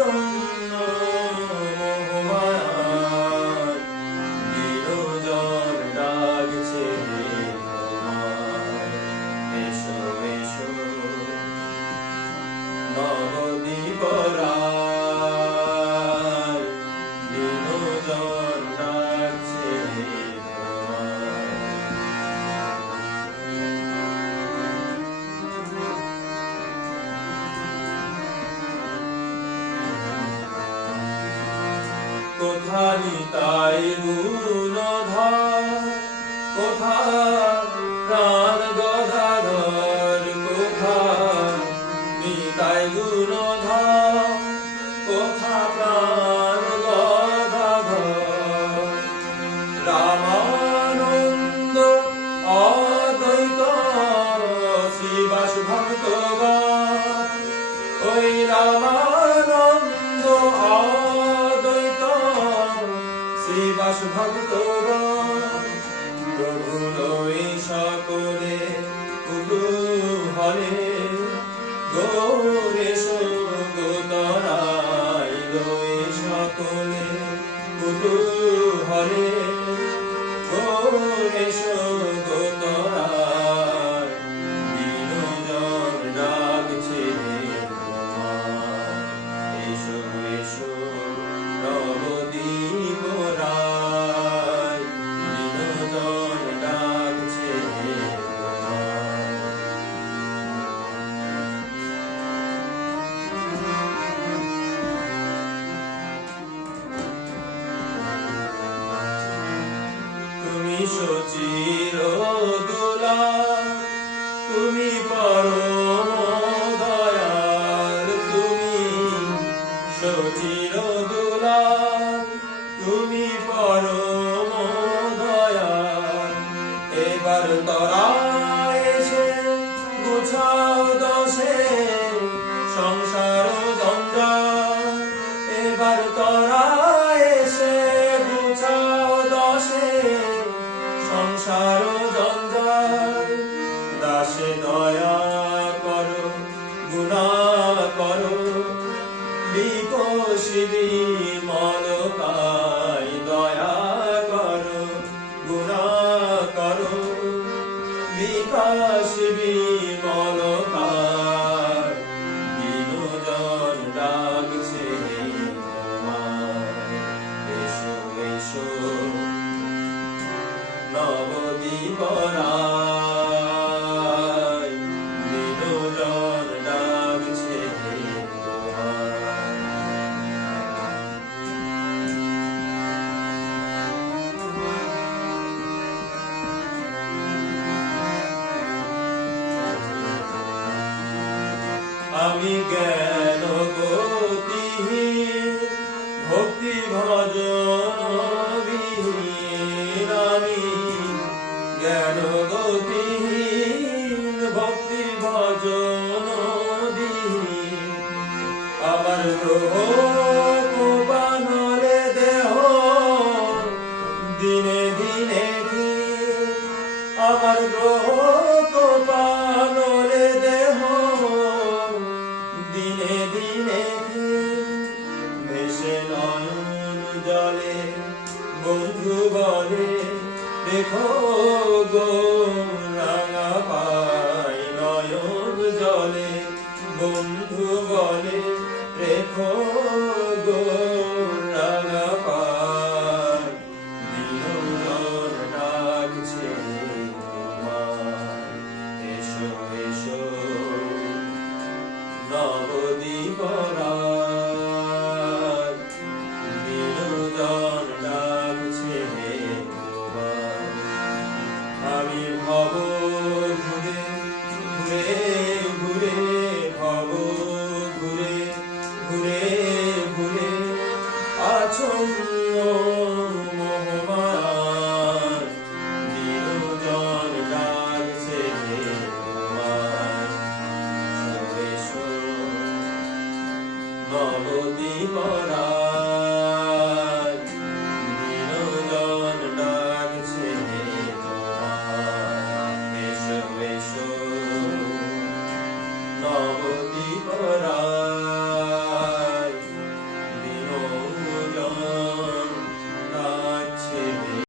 আসন্ন মোহমায়ায় বিনোদন ডাকছে তোমায়। এসো এসো নবদ্বীপ রায়, বিনোদন ডাকছে তোমায়। কোথা নিতাই গুণধর, কোথা প্রাণ গদাধর, কোথা নিতাই গুণধর, কোথা প্রাণ গদাধর। রামানন্দ অদ্বৈত শ্রীবাস ভক্তগণ, ওই রামানন্দ অদ্বৈত শ্রীবাস ভক্তগণ। প্রভু লই সকলে কুতূহলে, গৌরেশ গোতরাই লই সকলে কুতূহলে, গৌরেশ গোতরাই বিনোদন ডাকছে তোমায়। এসো এসো নবদ্বীপ রায়, বিনোদন ডাকছে তোমায়। তুমি সচির দোলা, তুমি পরম দয়াল, তুমি সচির দোলা, তুমি পরম দয়াল। এবার তরা এসে গুছাও দশে সংসার জঞ্জাল। এবার তরা এসে গুছাও দশে সংসার জঞ্জাল। দাসে দয়া করো, গুণা করো, বিকশিবি মলকাই। দয়া করো, গুণা করো, বিকাশিবি মলকাই। বিনোদন ডাকছে তোমায়। এসো এসো নবদ্বীপ রায়, বিনোদন ডাকছে তোমায়। আমি জ্ঞান